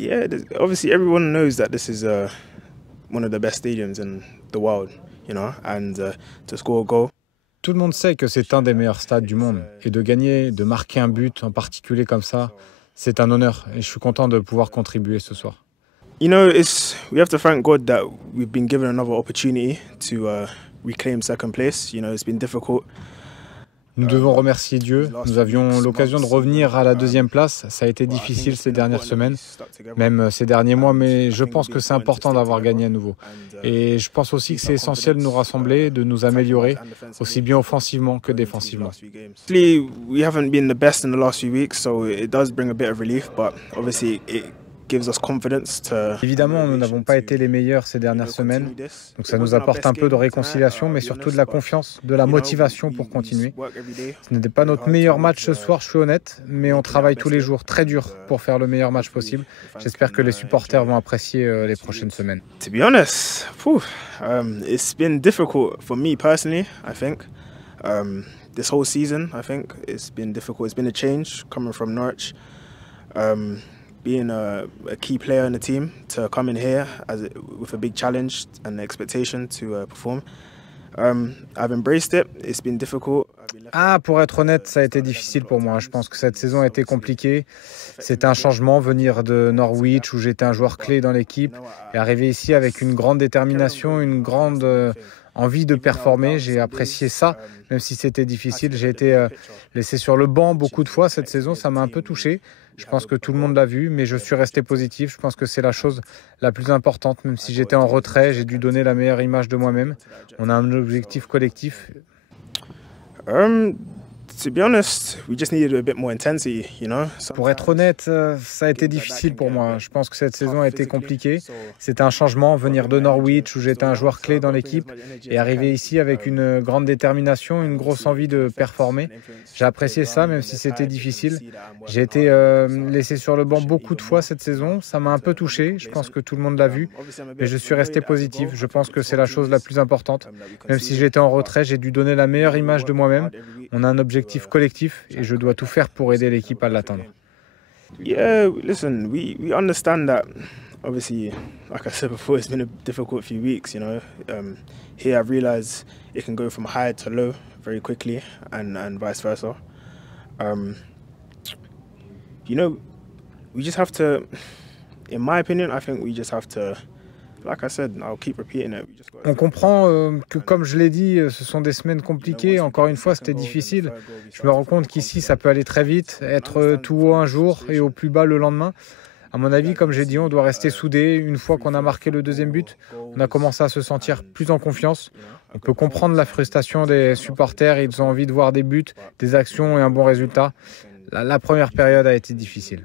Yeah, obviously everyone knows that this is one of the best stadiums in the world, you know, and to score a goal. Tout le monde sait que c'est un des meilleurs stades du monde. Et de gagner, de marquer un but en particulier comme ça, c'est un honneur. Et je suis content de pouvoir contribuer ce soir. You know, we have to thank God that we've been given another opportunity to reclaim second place. You know, it's been difficult. Nous devons remercier Dieu. Nous avions l'occasion de revenir à la deuxième place. Ça a été difficile ces dernières semaines, même ces derniers mois, mais je pense que c'est important d'avoir gagné à nouveau. Et je pense aussi que c'est essentiel de nous rassembler, de nous améliorer, aussi bien offensivement que défensivement. We haven't been the best in the last few weeks, so it does bring a bit of relief, but obviously it gives us confidence to... Évidemment, nous n'avons pas été les meilleurs ces dernières semaines, donc ça nous apporte un peu de réconciliation, mais surtout de la confiance, de la motivation pour continuer. Ce n'était pas notre meilleur match ce soir, je suis honnête, mais on travaille tous les jours très dur pour faire le meilleur match possible. J'espère que les supporters vont apprécier les prochaines semaines. To be honest, it's been difficult for me personally, I think. This whole season, I think, it's been difficult. It's been a change coming from Norwich. Being a key player in the team, to come in here with a big challenge and expectation to perform. I've embraced it. It's been difficult. Pour être honnête, ça a été difficile pour moi. Je pense que cette saison a été compliquée. C'était un changement, venir de Norwich où j'étais un joueur clé dans l'équipe et arriver ici avec une grande détermination, une grande envie de performer. J'ai apprécié ça, même si c'était difficile. J'ai été laissé sur le banc beaucoup de fois cette saison. Ça m'a un peu touché. Je pense que tout le monde l'a vu, mais je suis resté positif. Je pense que c'est la chose la plus importante. Même si j'étais en retrait, j'ai dû donner la meilleure image de moi-même. On a un objectif collectif. To be honest, we just needed a bit more intensity, you know. Pour être honnête, ça a été difficile pour moi. Je pense que cette saison a été compliquée. C'était un changement, venir de Norwich où j'étais un joueur clé dans l'équipe et arriver ici avec une grande détermination, une grosse envie de performer. J'ai apprécié ça, même si c'était difficile. J'ai été laissé sur le banc beaucoup de fois cette saison. Ça m'a un peu touché. Je pense que tout le monde l'a vu. Mais je suis resté positif. Je pense que c'est la chose la plus importante. Même si j'étais en retrait, j'ai dû donner la meilleure image de moi-même. On a un objectif collectif et je dois tout faire pour aider l'équipe à l'atteindre. Yeah, listen, we understand that. Obviously, like I said before, it's been a difficult few weeks, you know. Here I've realized it can go from high to low very quickly and vice versa. You know, we just have to, in my opinion, I think we just have to, like I said, I'll keep repeating it. On comprend que, comme je l'ai dit, ce sont des semaines compliquées. Encore une fois, c'était difficile. Je me rends compte qu'ici, ça peut aller très vite, être tout haut un jour et au plus bas le lendemain. À mon avis, comme j'ai dit, on doit rester soudés. Une fois qu'on a marqué le deuxième but, on a commencé à se sentir plus en confiance. On peut comprendre la frustration des supporters. Ils ont envie de voir des buts, des actions et un bon résultat. La première période a été difficile.